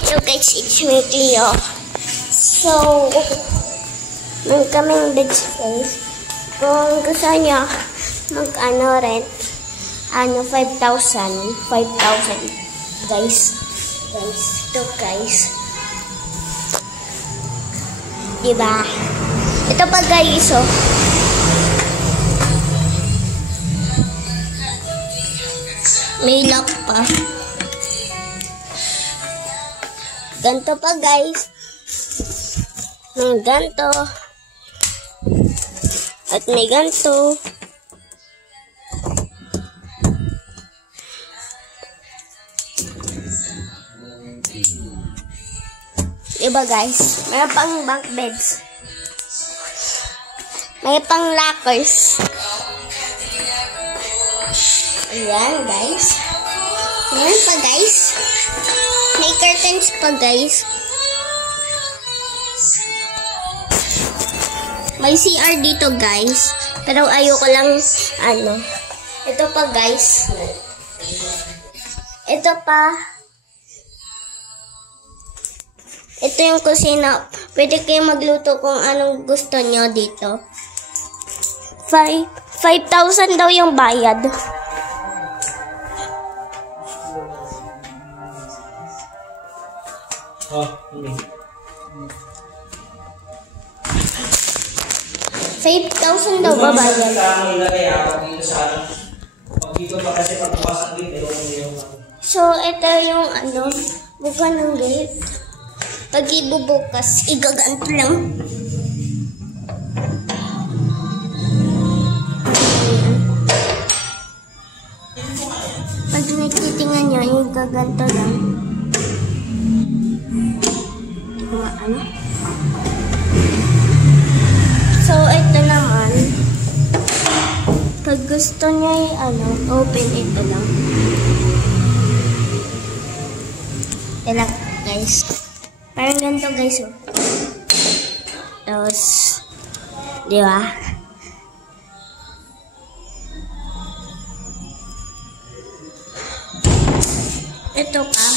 Hello guys, it's me Cleo. So, meron kaming bed space. Kung gusto nyo mag-ano rent, 5,000 guys. Ito guys. Diba? Ito pa guys, oh. May lock pa. Ganto pa guys. May ganto. At may ganto. Diba guys? May pang bunk beds. May pang lockers. Ayan guys. Ayan pa guys. May curtains pa guys. May CR dito guys. Pero ayoko lang Ito pa guys. Ito pa. Ito yung kusina. Pwede kayo magluto kung anong gusto nyo dito. 5,000 daw yung bayad. $5,000 daw babayad. So, ito yung buka ng gate. Pag ibubukas, igaganto lang. Pag nagtitingan nyo, igaganto lang. So, ito naman. Pag gusto nyo open ito lang. Ito guys. Parang ganito guys, oh. Tapos, di ba? Ito pa.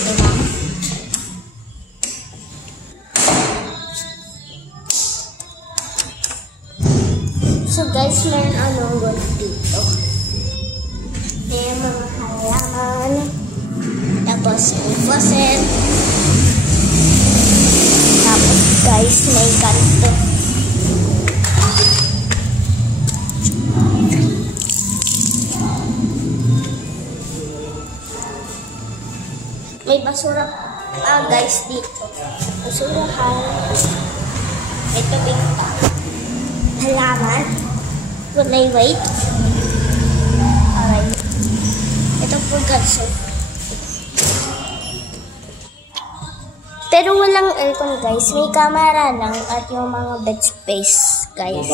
Diba? So guys, meron gold dito. May mga halaman. Tapos may faucet. Tapos guys, may kanto. May basura guys dito. Basurahan. Ito bigta. Halaman. May weight. Alright. Ito po guys. Pero walang aircon guys. May camera lang at yung mga bed space guys.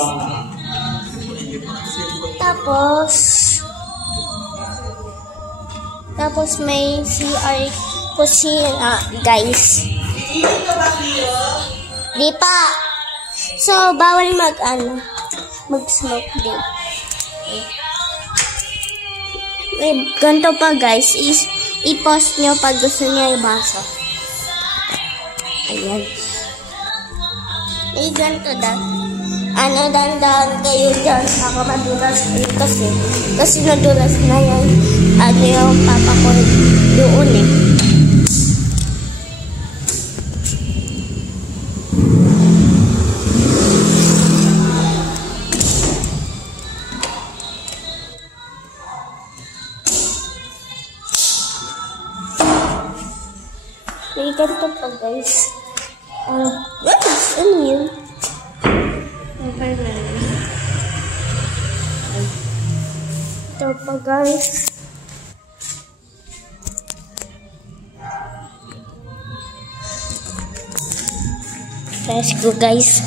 Tapos may CR kusina guys. Di pa. So bawal mag-smoke din. May ganito pa guys, i-post nyo pag gusto nyo ibasa. Ayan. May ganito dandan kayo dyan. Ako madulas din kasi nadulas na yan. Yung papa ko doon eh. May ganito pa guys. Ano yun? Ito pa guys. Let's go guys.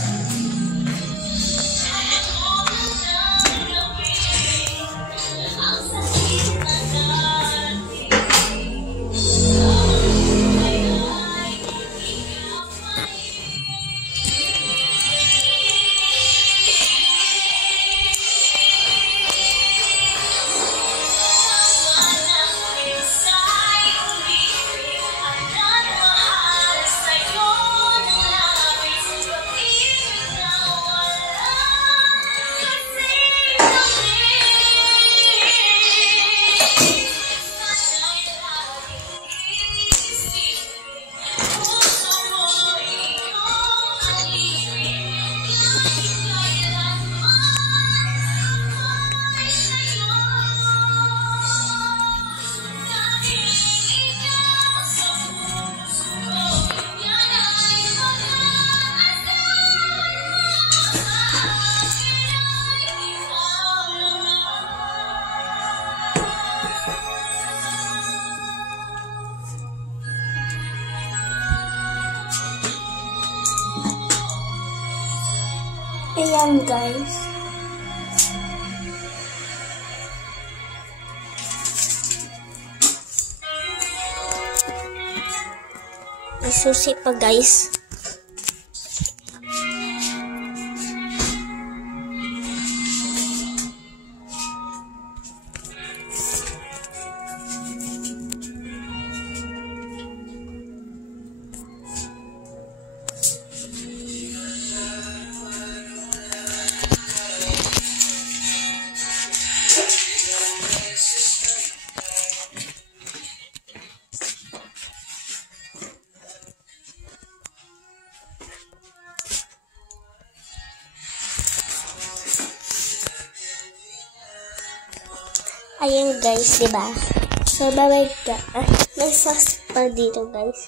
Ayan guys. May susi pa guys. Ayan guys, diba? So, bye-bye ka. May sauce pa dito guys.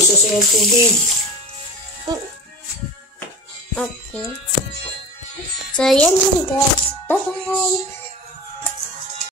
Sauce ng tubig. Okay. So, ayan lang guys. Bye-bye!